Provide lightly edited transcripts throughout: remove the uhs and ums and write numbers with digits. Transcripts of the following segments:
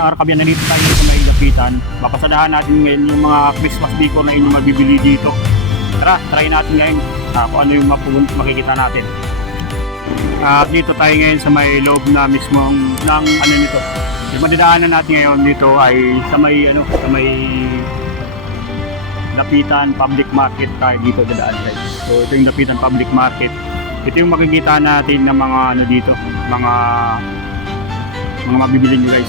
ng Arcabian, nandito tayo sa may lapitan. Papasadahan natin ngayon yung mga Christmas decor na inyong mabibili dito. Tara, try natin ngayon kung ano yung makikita natin. Dito tayo ngayon sa may loob na mismong ng ano nito. Yung madidaanan natin ngayon dito ay sa may sa may Lapitan Public Market tayo dito dadaan guys. So ito yung Lapitan Public Market. Ito yung makikita natin ng mga ano dito, mga mabibili nyo guys.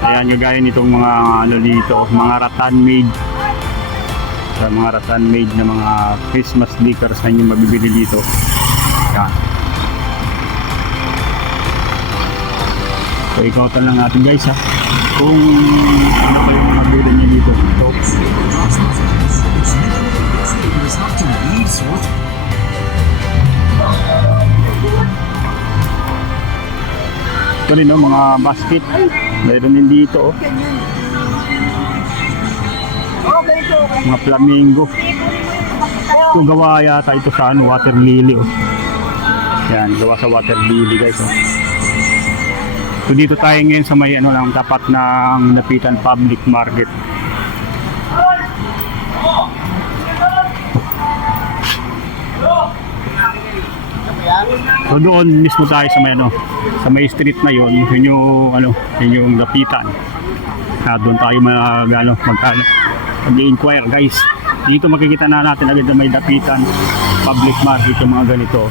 Ayan yung gaya nitong mga ano dito, mga rattan made. Sa mga rattan made na mga Christmas decors na yung mabibili dito. Ayan. So ikaw lang natin guys kung ano pa yung mga bili nyo dito. Ito rin mga basket. Mayroon din dito mga flamingo. Ito gawa yata ito sa water lily Yan, gawa sa water lily guys So dito tayo ngayon sa may lang tapat ng Lapitan Public Market. So doon mismo tayo sa may street na yun yung yung Lapitan. Doon tayo mag-inquire guys. Dito makikita na natin agad na may Lapitan Public Market yung mga ganito.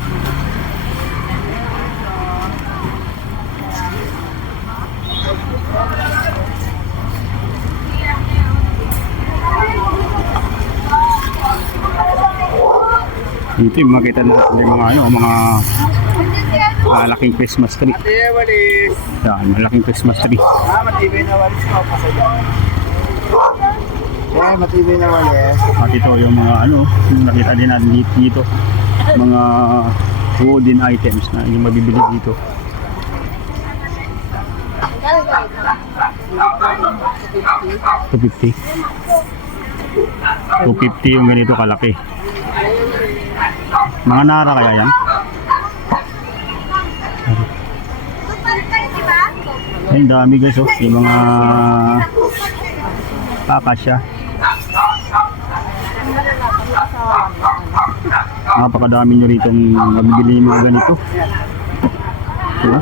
Dito yung makita natin yung mga malaking Christmas tree. Yan, malaking Christmas tree. Matibay na walis ko pa sa dyan. Matibay na walis. At ito yung mga yung nakita din natin dito. Mga wooden items na yung mabibili dito. $250 yung ganito kalaki. Mga nara kaya yan? Ay, dami guys yung mga akasya. Napakadami nyo rito mabibili yung mga ganito. Diba?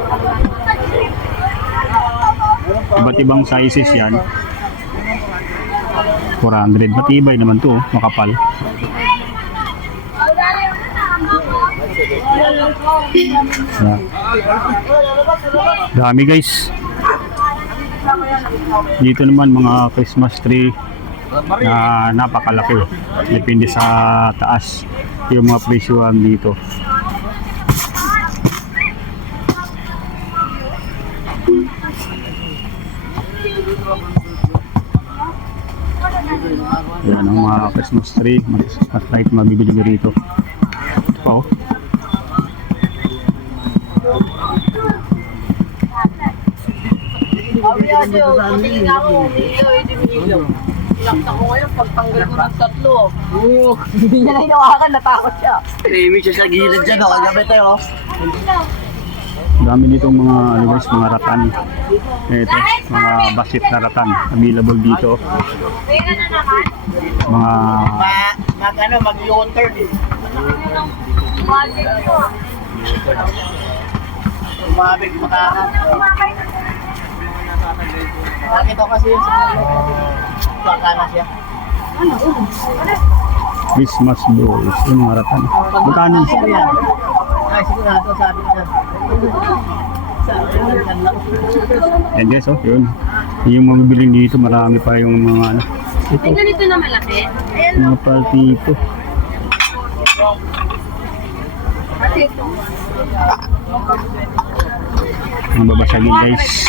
Iba't ibang sizes yan. 400. Matibay naman to, makapal. Yeah. Dami guys. Dito naman mga Christmas tree na napakalaki. Depende sa taas yung mga presyuhan dito. Yan ang mga Christmas tree, Christmas light mabibili rito. Ito pa Ilakta ko ngayon, pagtanggal ko ng tatlo. Hindi niya na hinawakan, natakot siya. Tahimik siya sa gilid dyan, kagabi tayo. Dami ditong mga guys, mga ratan. Ito, mga basit na ratan available dito. Mga mag-U-turn eh. Umabig makakat. Nakita ko kasi yung baka na siya. Christmas balls, yung mga ratan. Magkano? Ay, sigurado sabi ko. And guys, yun. Yung mabibiling dito, marami pa yung mga ito. Ay, ganito na malaki? Mga paltito. Ang babasagin guys.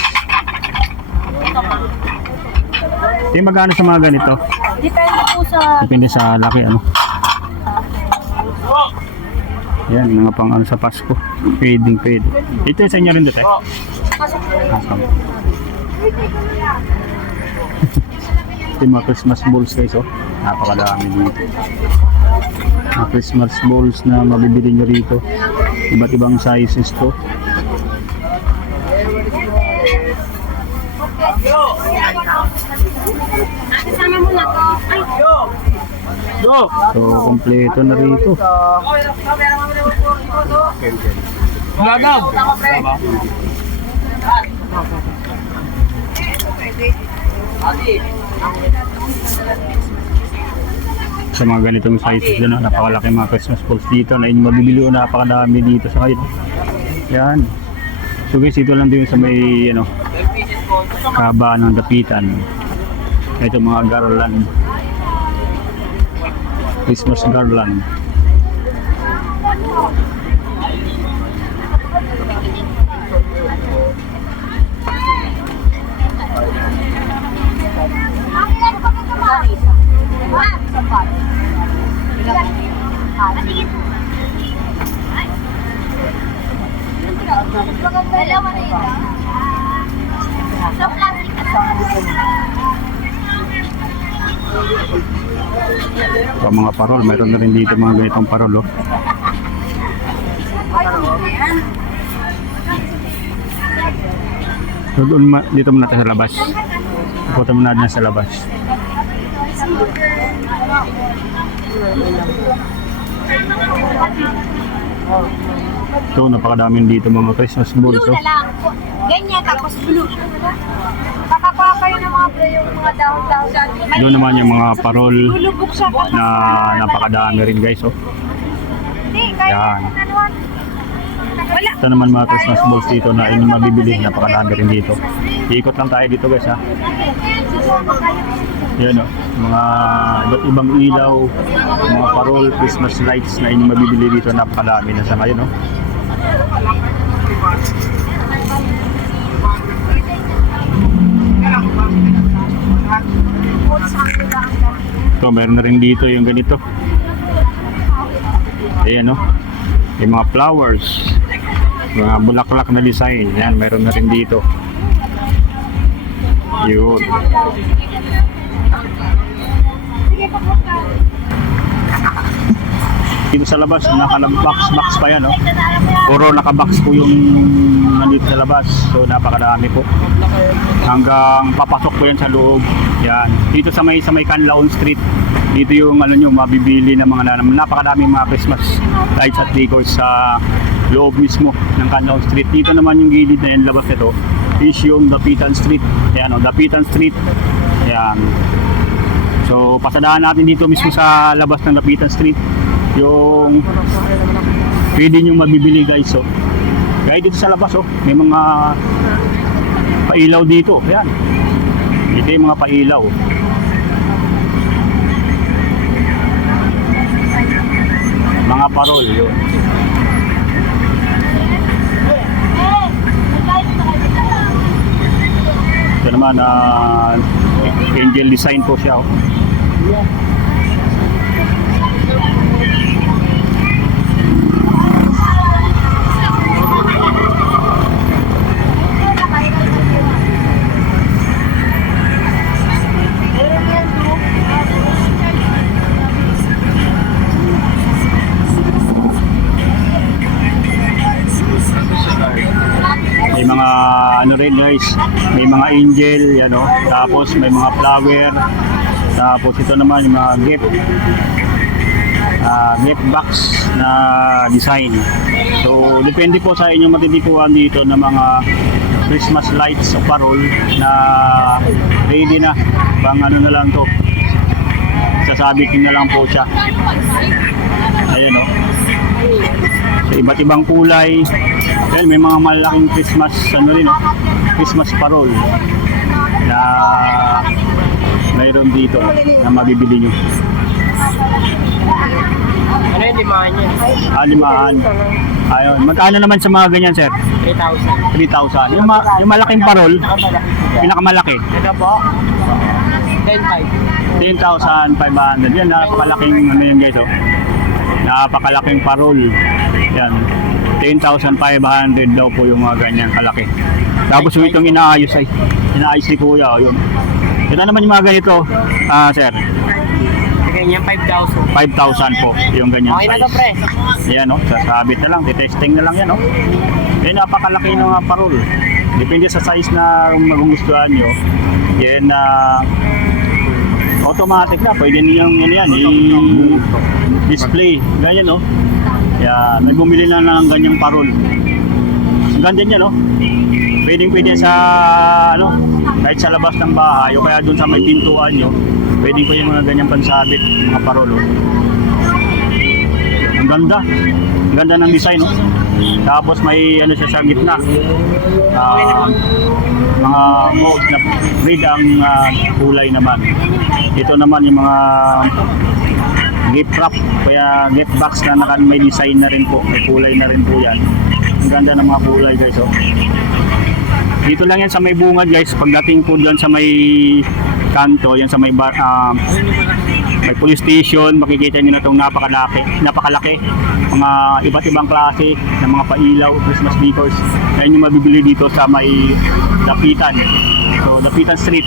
Yung magkano sa mga ganito? Depende po sa... Depende sa laki Yan, mga pang sa Pasko. Pwede. Ito sa inyo rin dito Awesome. Ito yung mga Christmas balls guys napakadami dito. Mga Christmas balls na mabibili nyo rito. Iba't ibang sizes to. Kasama mo na to. Ay, So, kompleto na rito. Lagaw! Sa mga ganitong sizes dyan, napakalaki mga Christmas balls dito na inyong mabibili o napakadami dito sa ngayon. Yan. So guys, ito lang din sa may kabaan ng dapitan. Ito mga garland. Christmas garland. Dalawa na ito. Sa plastic na to. So, mga parol, mayroon na rin dito mga ganitong parol. Oh. So, dito muna tayo sa labas. Pupunta muna na sa labas. Ito, napakadaming dito mga Christmas balls. Blue Oh. na lang. Ganyan, tapos blue. Kakakuha kayo ng mga yung mga dahon-dahon. Doon naman yung mga parol Lulubog siya. na napakadami rin guys. Oh. Hindi, kaya Yan. nanuan. Wala. Ito naman mga Christmas balls dito na inyong mabibili. Napakadami rin dito. Ikot lang tayo dito guys ha. Yan oh. Mga iba't ibang ilaw, mga parol, Christmas lights na inyong mabibili dito. Napakadami na sa ngayon. Oh. So, meron na rin dito yung ganito. Ayan, no? Yung mga flowers. Mga bulaklak na design. Yan, meron na rin dito. Yun. Dito sa labas, naka-box pa yan, no? Puro naka-box po yung nandito sa labas. So, napakadami po. Hanggang papasok po yan sa loob. Yan. Dito sa may Canlaon Street. Dito yung ano nyo, mabibili ng mga napakadaming mga Christmas lights at decors sa loob mismo ng Canlaon Street. Dito naman yung gilid na yan, labas nito, is yung Dapitan Street. Yan, o, Dapitan Street. Yan. So, pasadahan natin dito mismo sa labas ng Dapitan Street. Yung pwede nyo mabibili guys. So, kaya dito sa labas, oh, may mga pailaw dito. Ayan. Ito yung mga pailaw. Mga parol yun. Ito naman, angel design po siya. Oh. May mga ano rin guys, may mga angel, yan o. Tapos may mga flower. Tapos ito naman yung mga gift box na design. So depende po sa inyong matitikuhan dito ng mga Christmas lights o parol na ready na. Pang ano na lang to. Sasabitin na lang po siya. Ayan o. So, iba't ibang kulay. Then may mga malaking Christmas ano rin, Christmas parol na mayroon dito na mabibili nyo. Ano yung limahan niya? Limahan. Ayun. Magkano naman sa mga ganyan, sir? 3,000. 3,000. Yung malaking parol, pinakamalaki. Ito po? 10,500. 10,500. Yan, napakalaking ano yun guys, oh. Napakalaking parol. Yan. 10,500 daw po yung mga ganyan kalaki. Tapos yung itong inaayos ni Kuya, oh, yun. Ito naman yung mga ganito, sir. Ganyan 5,000. 5,000 po yung ganyan Okay na to, pre. size. Yan, oh, sasabit na lang, testing na lang yan, oh. Eh, napakalaki ng mga parol. Depende sa size na magugustuhan nyo. Yan na automatic na. Pwede niyang yan, i-display. Ganyan, no? Yan, may bumili na ng ganyang parol. Ang ganda niya, no? Pwede sa, kahit sa labas ng bahay o kaya dun sa may pintuan nyo, pwede yung mga ganyang pansabit, mga parol, oh. Ang ganda. Ang ganda ng design, no? Tapos may siya sa gitna. Mga modes na red ang kulay naman. Ito naman yung mga gift wrap, kaya gift box na may design na rin po, may kulay na rin po yan. Ang ganda ng mga kulay, guys, oh. Dito lang yan sa may bungad, guys. Pagdating po dyan sa may kanto, yan sa may may police station, makikita nyo na itong napakalaki, mga iba't ibang klase ng mga pailaw, Christmas decors. Yan yung mabibili dito sa may Dapitan. So, Dapitan Street.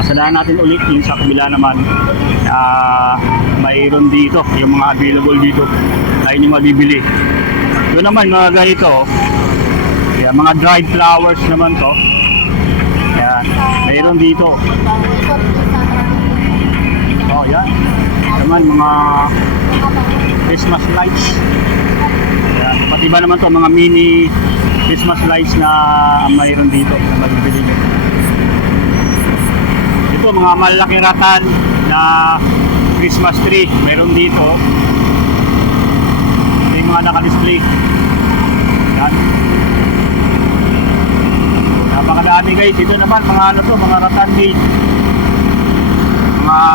Pasadahan natin ulit yung sa kabila naman. Mayroon dito, yung mga available dito. Ayun yung mabibili. Ito naman mga ganito. Yan, mga dried flowers naman to. Yan, mayroon dito. Oh, yan. Naman mga Christmas lights. Yan, pati ba naman to mga mini Christmas lights na mayroon dito na mabibili nyo. Ito mga malaking ratan na Christmas tree. Mayroon dito. Ito yung mga naka-display. Yan. Napakadami, guys. Ito naman mga mga ratan made. Mga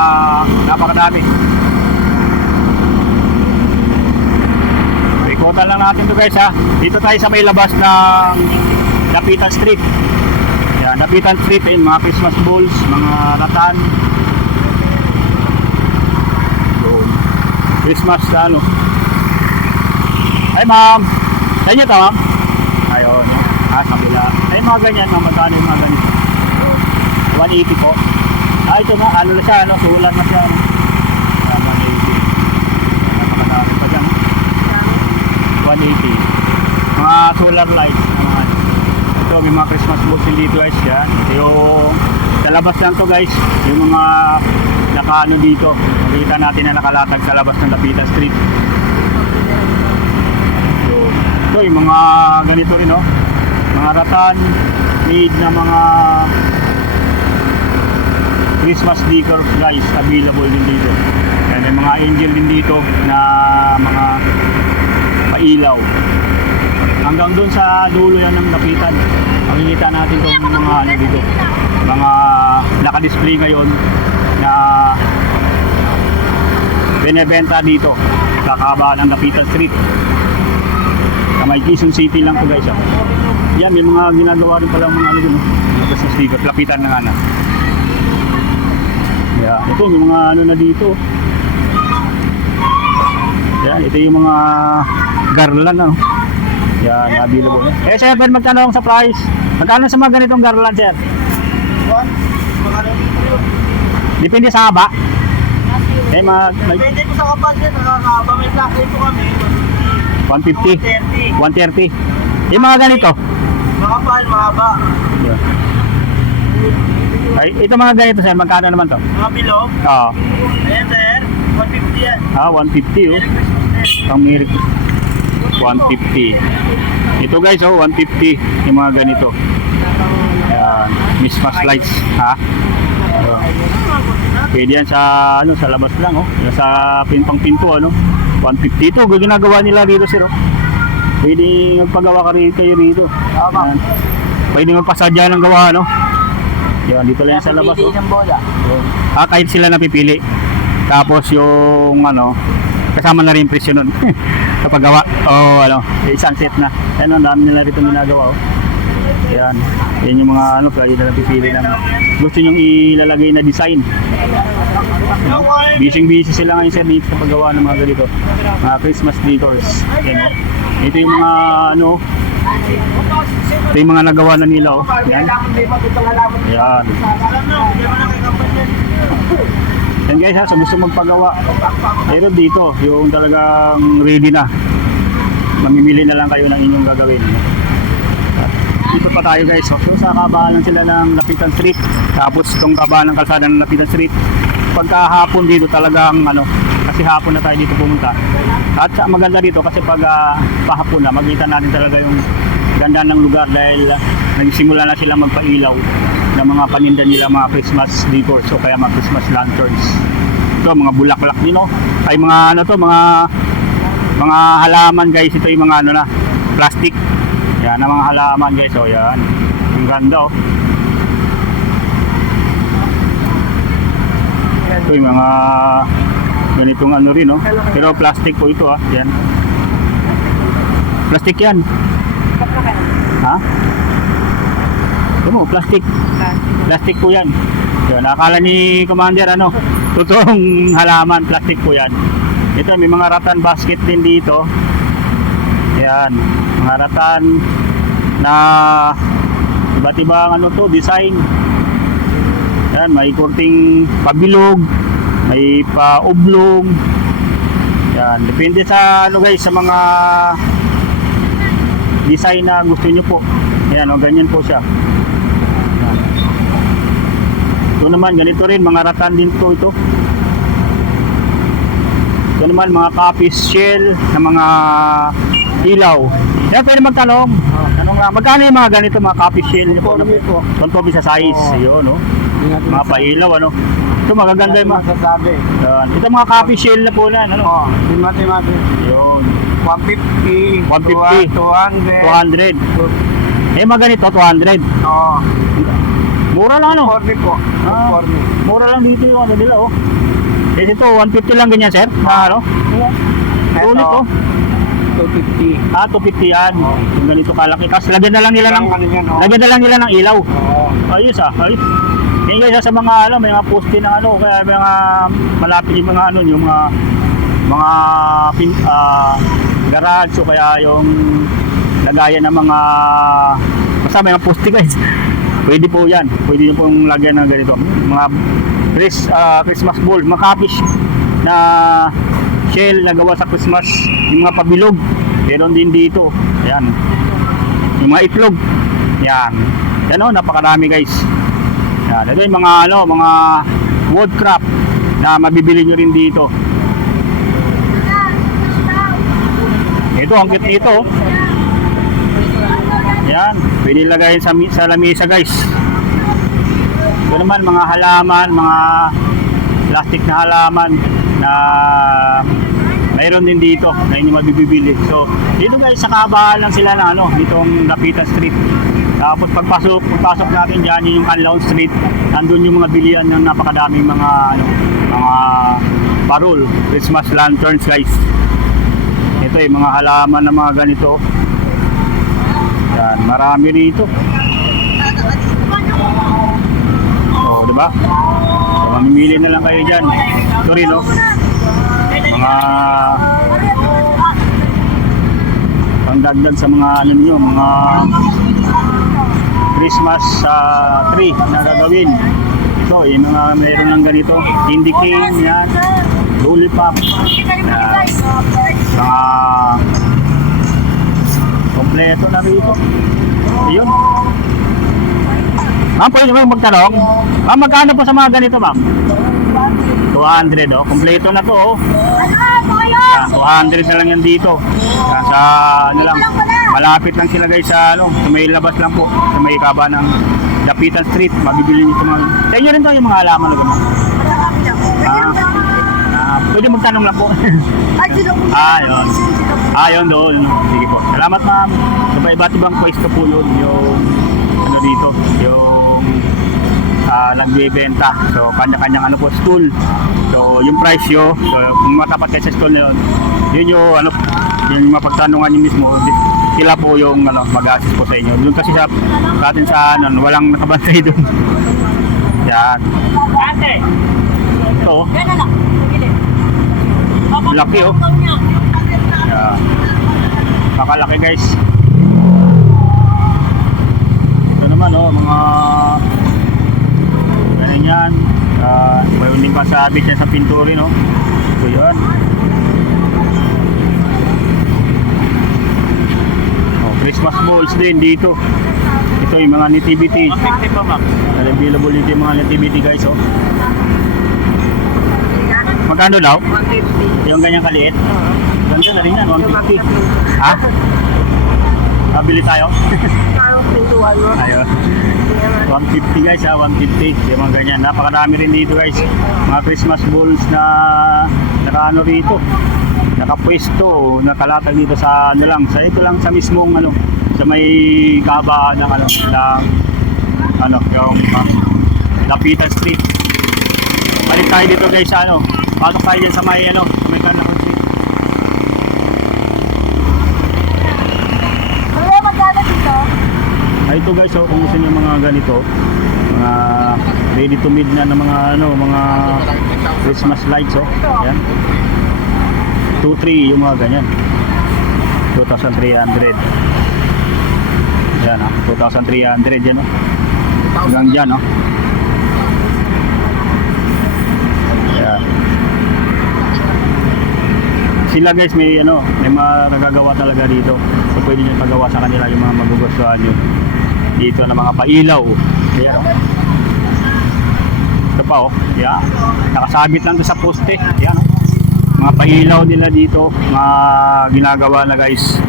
napakadami. Ikutan lang natin to, guys, ha. Dito tayo sa may labas ng Dapitan Street. Yan, Dapitan Street, yung mga Christmas balls, mga ratan. So, Christmas Ay, ma'am. Sa inyo to, ma'am? Ayun. Sa kabila. Ay, mga ganyan, mga magkano yung mga ganito. 180 po. Ito na, na siya, sulat na siya. 180. Napakadami pa dyan. 180. Mga solar lights naman. Ito, may mga Christmas balls dito, guys. Yan. Ito yung sa labas lang to, guys. Yung mga nakaano dito. Makikita natin na nakalatag sa labas ng Dapitan Street. So, ito yung mga ganito rin, no? Mga ratan made na mga Christmas decor, guys, available din dito. Yan, may mga angel din dito na mga pailaw. Hanggang doon sa dulo yan ng Dapitan. Makikita natin itong mga dito. Mga naka-display ngayon na binebenta dito sa kabaan ng Dapitan Street. Sa may Quezon City lang po, guys. Yan, may mga ginagawa rin palang mga dun. Christmas decor, lapitan ng anak. Yeah, ito yung mga na dito. Yan, ito yung mga garland, Yan, available. Sir, pwede magtanong sa price. Magkano sa mga ganitong garland, sir? Depende sa haba. Depende po sa kapal, sir. Nakakaba. May plakay po kami. 150. 130. Yung mga ganito. Makapal, mahaba. Yeah. Ay, ito mga ganito, sir, magkano naman to? Mga bilog. Oo. Ayan, sir. 150 yan. 150, oh. Pang Merry Christmas. 150. Ito, guys, 150 yung mga ganito. Ayan, Christmas lights, ha? Pwede yan sa sa labas lang, sa pintang pinto, 150 ito, ginagawa nila dito, sir, Pwede magpagawa kayo rito. Ayan. Pwede magpasadya ng gawa, Yan, dito lang sa labas, kahit sila napipili. Tapos yung kasama na rin presyo nun. Kapag gawa isang set na. Ang dami nila rito ginagawa, Yan. Yan yung mga pwede na napipili ng gusto nyong ilalagay na design. Busy sila ngayon, sir, dito sa paggawa ng mga ganito. Mga Christmas decors. Yan, ito yung mga ito yung mga nagawa na nila, Yan. Yan. Yan, guys, so gusto magpagawa. Pero dito, yung talagang ready na. mamimili na lang kayo ng inyong gagawin. Dito pa tayo guys, so sa kabahan sila ng Lapitan Street, tapos itong kabahan ng kalsada ng Lapitan Street. Pagkahapon dito talagang kasi hapon na tayo dito pumunta. At maganda dito kasi pag pahapon na, makita natin talaga yung ganda ng lugar dahil nagsimula na silang magpailaw ng mga paninda nila, mga Christmas decors o kaya mga Christmas lanterns. Ito mga bulaklak din, no? Ay mga mga halaman guys, ito yung mga plastic. Yan ang mga halaman guys, oh yan. Ang ganda, oh. Ito yung mga ganitong rin, oh. Pero plastic po ito, yan. Plastic yan. Ha? Ito mo, plastic. Plastic po yan. Yan, nakakala ni Commander, totoong halaman, plastic po yan. Ito, may mga rattan basket din dito. Yan, mga ratan na iba't ibang design. Yan, may kurting pabilog, may paublog. Yan, depende sa guys, sa mga design na gusto nyo po. Yan, ganyan po siya. Yan. Ito naman, ganito rin, mga ratan din po ito. Ito naman, mga copies shell na mga ilaw. Yan, pwede magtanong. Tanong lang, magkano yung mga ganito, mga copies shell nyo po? Kontobi sa size. Yun, mga pailaw, Ito magaganda yung mga masasabi. Yan. Ito mga copies shell na po na, Di mati. Yun. 150. 150. 200. 200. Eh, mga ganito, 200. Oo. Mura lang, 40 po. Ah, mura lang dito yung nila, Eh, ito, 150 lang ganyan, sir? Ulit, 250. 250 yan. Yung ganito kalaki. Tapos lagyan na lang nila ng ilaw. Oo. Ayos, ayos. Yan guys, sa mga, may mga poste ng kaya may mga malapit yung mga yung mga garage o kaya yung lagayan ng mga basta may mga poste guys. Pwede po yan. Pwede nyo pong lagyan ng ganito. Mga Christmas ball, mga kapish na shell na gawa sa Christmas, yung mga pabilog. Meron din dito. Ayan. Yung mga itlog. Yan. Yan, napakarami guys. Yan. Ito yung mga woodcraft na mabibili nyo rin dito. Ito, ang cute nito. Yan. Pwede lagayin sa lamesa guys. Ito naman, mga halaman, mga plastic na halaman na mayroon din dito na hindi mabibili. So, dito guys, sa kabahan lang sila ng ditong Lapitan Street. Tapos pagpasok natin dyan, yung Canlaon Street, nandun yung mga bilihan ng napakadaming mga parol, Christmas lanterns guys. Ito yung mga halaman na mga ganito. Yan, marami rito. So, diba? So, mamimili na lang kayo dyan. Ito rin, mga pangdagdag sa mga mga Christmas tree na gagawin. Ito, yung mga mayroon ng ganito, candy cane, yan, lollipop, yan, mga kompleto na rito. Ayun. Ma'am, pwede mo magtanong? Ma'am, magkano po sa mga ganito, ma'am? 200, kompleto na to, Yan, 200 na lang yan dito. Yan, sa lang, malapit lang sila guys sa may labas lang po, sa may kaba ng Lapitan Street. Mabibili nyo ito mga. Sa inyo rin to yung mga halaman na gano'n. Pwede magtanong lang po. Yun doon. Sige po. Salamat ma'am. Iba't ibang pwesto po yun. Yung dito. Yung nagbebenta. So kanya-kanyang stool. So yung price yun. So kung matapat kayo sa stool na yun, yun yung yung mapagtanungan nyo mismo. Sila po yung mag-assist po sa inyo. Doon kasi sa atin sa walang nakabantay doon. Yan. Ito. Laki Yeah. Pakalaki guys. Ito naman mga ganyan. Mayroon din pa sa abit yan sa pinturin So yan. balls din dito. Ito yung mga nativity. 150 pa, ma'am. Available dito yung mga nativity guys, oh. Magkano daw? 150. Yung ganyang kaliit? Ganda na rin yan, 150. Yung Ha? Pabili tayo? Parang pintuan mo. Ayun. 150 guys, ha? 150. Yung mga ganyan. Napakarami rin dito guys. Mga Christmas balls na nakaano rito. Nakapwesto, nakalatag dito sa ano lang. Sa ito lang sa mismong ano. Sa may kabaan ng ano. Ng, yung Lapitan Street. Balik tayo dito guys sa ano. Pasok tayo dyan sa may ano. Sa may Canlaon Street. Wala magkano dito? Ay ito guys, oh, kung gusto niyo mga ganito, mga ready to mid na mga ano, mga Christmas lights, oh. Yan. 2-3 yung mga ganyan. 2,300. Yan, 2,300 yan, oh. Hanggang dyan, oh. Yan. Sila guys may ano, may mga nagagawa talaga dito. So pwede niyo pagawa sa kanila yung mga magugustuhan niyo. Dito na mga pailaw. Ayan, oh. Ito pa, oh. Yan. Nakasabit lang to sa poste. Yan, oh. Mga pailaw nila dito, mga ginagawa na guys.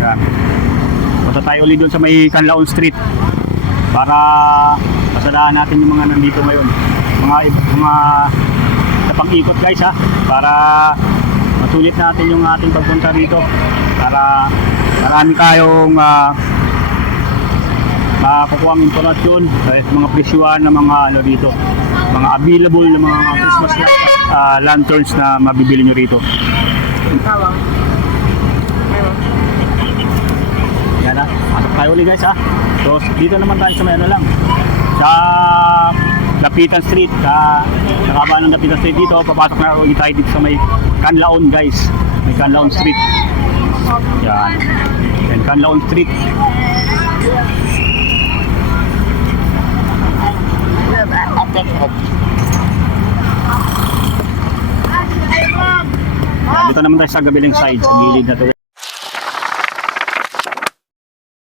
Yan. Punta tayo ulit doon sa may Canlaon Street para pasadahan natin yung mga nandito ngayon. Mga sa pang-ikot guys, ha, para masulit natin yung ating pagpunta dito, para marami tayong makukuha ang impormasyon sa mga presyuhan ng mga ano dito, mga available na mga Christmas lights at lanterns na mabibili nyo rito. Tawang. Yan, ha, pasok tayo ulit guys, ha. So dito naman tayo sa may ano lang, sa Lapitan Street, sa nakabaan ng Lapitan Street dito. Papasok na ulit tayo dito sa may Canlaon guys, may Canlaon Street. Yan, yan Canlaon Street. Yan, dito naman tayo sa gabilang side, sa gilid na to.